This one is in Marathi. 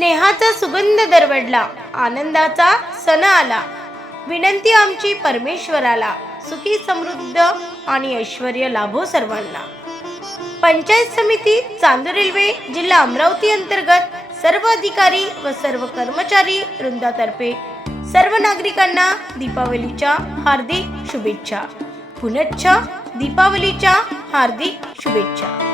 स्नेहाचा सुगंध दरवडला. आनंदाचा सण आला. विनंती आमची परमेश्वराला. सुखी समृद्ध आणि ऐश्वर लाभो सर्वांना. पंचायत समिती चांदूर रेल्वे जिल्हा अमरावती अंतर्गत सर्व अधिकारी व सर्व कर्मचारी वृंदातर्फे सर्व नागरिकांना दीपावलीच्या हार्दिक शुभेच्छा. पुनच्छ दीपावलीच्या हार्दिक शुभेच्छा.